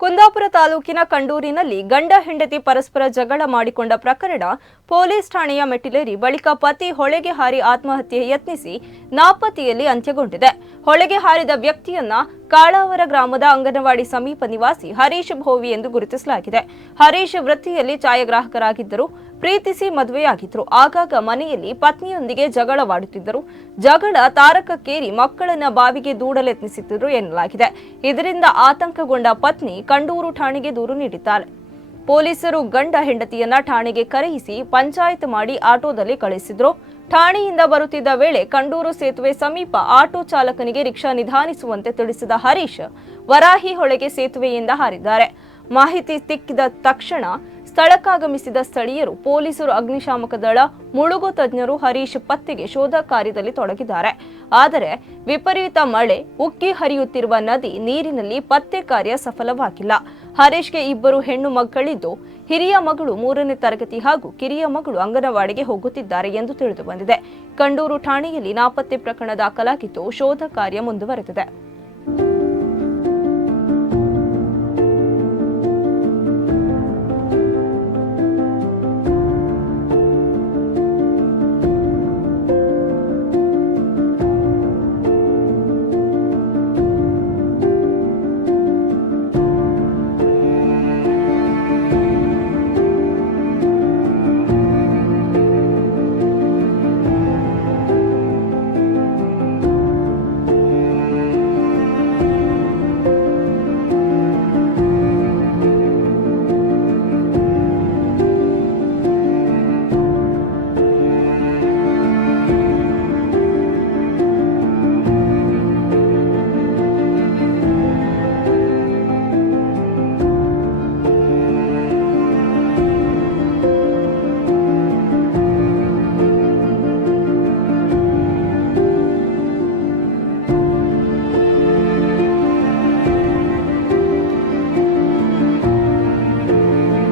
ಕುಂದಾಪುರ ತಾಲೂಕಿನ ಕಂಡೂರಿನಲ್ಲಿ ಗಂಡ ಹೆಂಡತಿ ಪರಸ್ಪರ ಜಗಳ ಮಾಡಿಕೊಂಡ ಪ್ರಕರಣ ಪೊಲೀಸ್ ಠಾಣೆಯ ಮೆಟ್ಟಿಲೇರಿ ಬಳಿಕ ಪತಿ ಹೊಳೆಗೆ ಹಾರಿ ಆತ್ಮಹತ್ಯೆ ಯತ್ನಿಸಿ ನಾಪತ್ತೆಯಲ್ಲಿ ಅಂತ್ಯಗೊಂಡಿದೆ. ಹೊಳೆಗೆ ಹಾರಿದ ವ್ಯಕ್ತಿಯನ್ನ ಕಾಳಾವರ ಗ್ರಾಮದ ಅಂಗನವಾಡಿ ಸಮೀಪ ನಿವಾಸಿ ಹರೀಶ್ ಭೋವಿ ಎಂದು ಗುರುತಿಸಲಾಗಿದೆ. ಹರೀಶ್ ವೃತ್ತಿಯಲ್ಲಿ ಛಾಯಾಗ್ರಾಹಕರಾಗಿದ್ದರು ಪ್ರೀತಿಸಿ ಮದುವೆಯಾಗಿದ್ದರು ಆಗಾಗ ಮನೆಯಲ್ಲಿ ಪತ್ನಿಯೊಂದಿಗೆ ಜಗಳವಾಡುತ್ತಿದ್ದರು. ಜಗಳ ತಾರಕಕ್ಕೇರಿ ಮಕ್ಕಳನ್ನ ಬಾವಿಗೆ ದೂಡಲೆತ್ನಿಸುತ್ತಿದ್ದರು ಎನ್ನಲಾಗಿದೆ. ಇದರಿಂದ ಆತಂಕಗೊಂಡ ಪತ್ನಿ ಕಂಡೂರು ಠಾಣೆಗೆ ದೂರು ನೀಡಿದ್ದಾರೆ. ಪೊಲೀಸರು ಗಂಡ ಹೆಂಡತಿಯನ್ನ ಠಾಣೆಗೆ ಕರೆಯಿಸಿ ಪಂಚಾಯತ್ ಮಾಡಿ ಆಟೋದಲ್ಲಿ ಕಳಿಸಿದ್ರು. ಠಾಣೆಯಿಂದ ಬರುತ್ತಿದ್ದ ವೇಳೆ ಕಂಡೂರು ಸೇತುವೆ ಸಮೀಪ ಆಟೋ ಚಾಲಕನಿಗೆ ರಿಕ್ಷಾ ನಿಧಾನಿಸುವಂತೆ ತಿಳಿಸಿದ ಹರೀಶ್, ವರಾಹಿ ಹೊಳೆಗೆ ಸೇತುವೆಯಿಂದ ಹಾರಿದ್ದಾರೆ. ಮಾಹಿತಿ ತಿಕ್ಕಿದ ತಕ್ಷಣ ಸ್ಥಳಕ್ಕಾಗಮಿಸಿದ ಸ್ಥಳೀಯರು ಪೊಲೀಸರು ಅಗ್ನಿಶಾಮಕ ದಳ, ಮುಳುಗು ತಜ್ಞರು ಹರೀಶ್ ಪತ್ತೆಗೆ ಶೋಧ ಕಾರ್ಯದಲ್ಲಿ ತೊಡಗಿದ್ದಾರೆ. ಆದರೆ ವಿಪರೀತ ಮಳೆ, ಉಕ್ಕಿ ಹರಿಯುತ್ತಿರುವ ನದಿ ನೀರಿನಲ್ಲಿ ಪತ್ತೆ ಕಾರ್ಯ ಸಫಲವಾಗಿಲ್ಲ. ಹರೀಶ್ಗೆ ಇಬ್ಬರು ಹೆಣ್ಣು ಮಕ್ಕಳಿದ್ದು, ಹಿರಿಯ ಮಗಳು ಮೂರನೇ ತರಗತಿ ಹಾಗೂ ಕಿರಿಯ ಮಗಳು ಅಂಗನವಾಡಿಗೆ ಹೋಗುತ್ತಿದ್ದಾರೆ ಎಂದು ತಿಳಿದು ಬಂದಿದೆ ಕಂಡೂರು ಠಾಣೆಯಲ್ಲಿ ನಾಪತ್ತೆ ಪ್ರಕರಣ ದಾಖಲಾಗಿದ್ದು ಶೋಧ ಕಾರ್ಯ ಮುಂದುವರೆದಿದೆ.